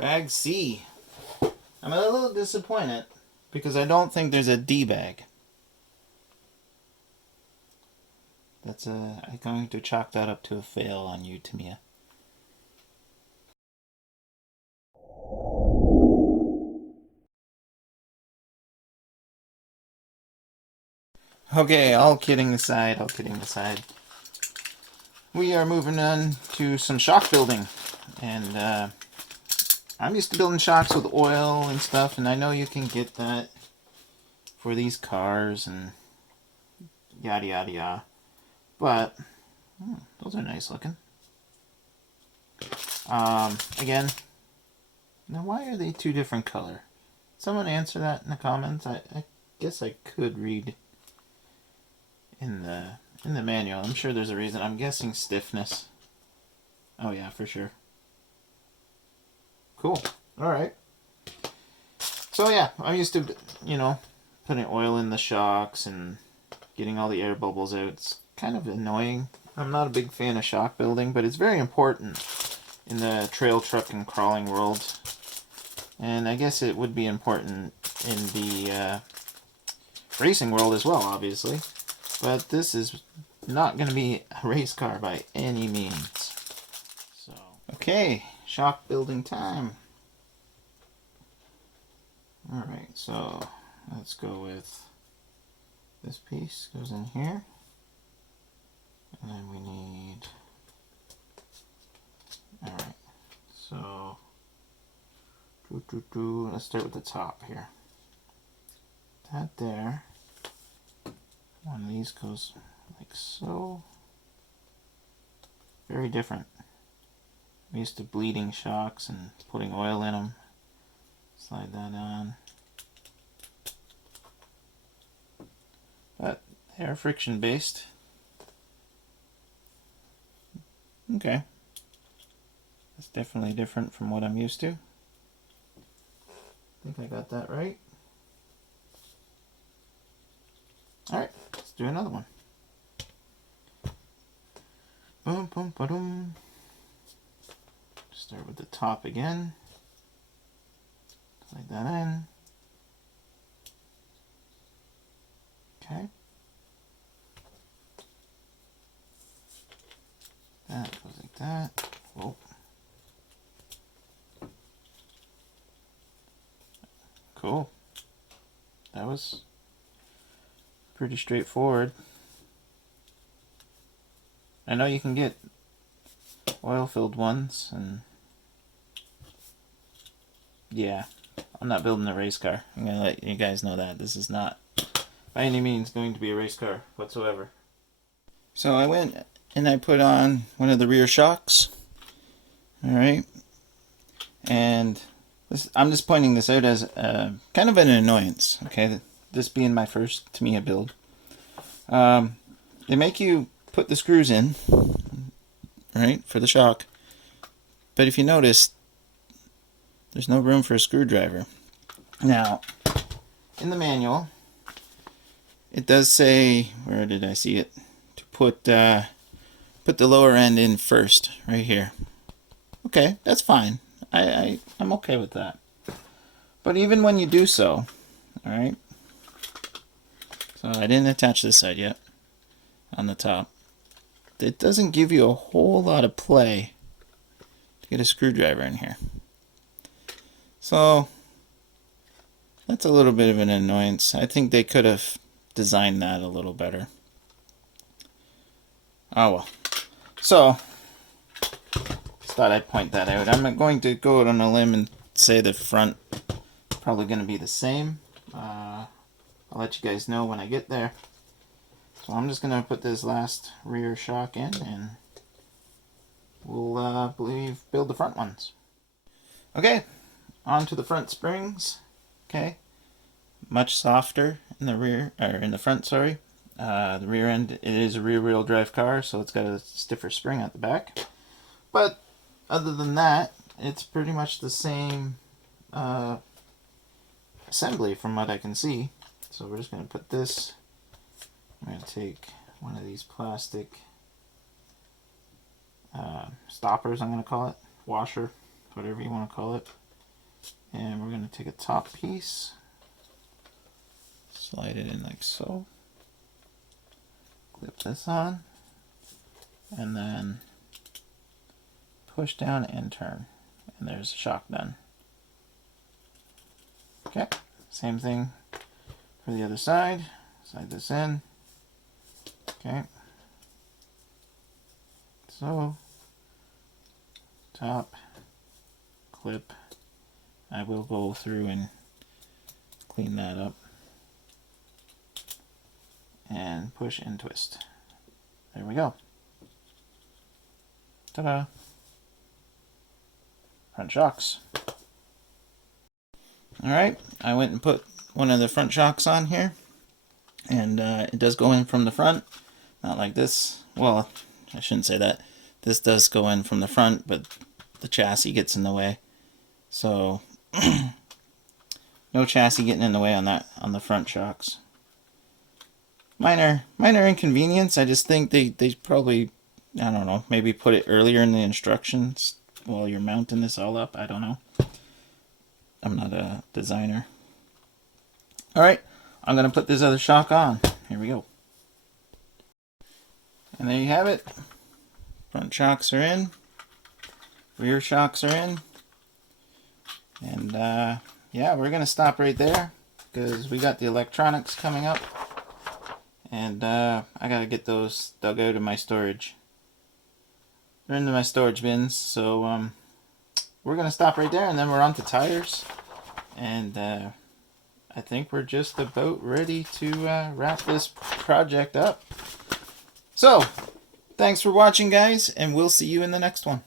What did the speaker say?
Bag C. I'm a little disappointed because I don't think there's a D bag. I'm going to chalk that up to a fail on you, Tamiya. Okay, all kidding aside, we are moving on to some shock building, and I'm used to building shocks with oil and stuff, and I know you can get that for these cars and yada yada yada, but those are nice looking. Again, now why are they two different color? Someone answer that in the comments. I guess I could read in the manual. I'm sure there's a reason. I'm guessing stiffness. Oh yeah, for sure. Cool. All right. So yeah, I'm used to, putting oil in the shocks and getting all the air bubbles out. It's kind of annoying. I'm not a big fan of shock building, but it's very important in the trail truck and crawling world. And I guess it would be important in the racing world as well, obviously. But this is not going to be a race car by any means. So, okay, shock building time. Alright, so let's go with this piece goes in here. And then we need... Alright, so... Let's start with the top here. That there. One of these goes like so. Very different. I'm used to bleeding shocks and putting oil in them. Slide that on. But they are friction based. Okay. That's definitely different from what I'm used to. I think I got that right. Alright, let's do another one. Boom, boom, ba-dum. Start with the top again. Slide that in. Okay. That goes like that. Whoa. Cool. That was pretty straightforward. I know you can get oil-filled ones, and yeah, I'm not building a race car. I'm gonna let you guys know that this is not by any means going to be a race car whatsoever. So I went and I put on one of the rear shocks. Alright, and I'm just pointing this out as kind of an annoyance, okay? This being my first Tamiya build. They make you put the screws in, right, for the shock. But if you notice, there's no room for a screwdriver. Now, in the manual, it does say, where did I see it? To put the lower end in first, right here. Okay, that's fine. I'm okay with that. But even when you do so, alright, so I didn't attach this side yet on the top. It doesn't give you a whole lot of play to get a screwdriver in here. So that's a little bit of an annoyance. I think they could have designed that a little better. Oh well. So just thought I'd point that out. I'm going to go out on a limb and say the front probably going to be the same. I'll let you guys know when I get there. So I'm just going to put this last rear shock in, and we'll build the front ones. Okay, on to the front springs. Okay, much softer in the rear, or in the front, sorry. The rear end, it is a rear wheel drive car, so it's got a stiffer spring at the back. But other than that, it's pretty much the same assembly from what I can see. So we're just going to put this, I'm going to take one of these plastic stoppers, I'm going to call it, washer, whatever you want to call it. And we're going to take a top piece, slide it in like so, clip this on, and then push down and turn. And there's the shock done. Okay, same thing for the other side. Slide this in. Okay. So, top, clip. I will go through and clean that up. And push and twist. There we go. Ta-da! Front shocks. Alright, I went and put one of the front shocks on here. And it does go in from the front. Not like this. Well, I shouldn't say that. This does go in from the front, but the chassis gets in the way. So, no chassis getting in the way on that, on the front shocks. Minor inconvenience. I just think they probably, I don't know, maybe put it earlier in the instructions while you're mounting this all up. I don't know. I'm not a designer. Alright, I'm going to put this other shock on. Here we go. And there you have it. Front shocks are in. Rear shocks are in. And yeah, we're going to stop right there because we got the electronics coming up. And I got to get those dug out of my storage. They're into my storage bins. So we're going to stop right there and then we're on to tires. And I think we're just about ready to wrap this project up. So, thanks for watching, guys, and we'll see you in the next one.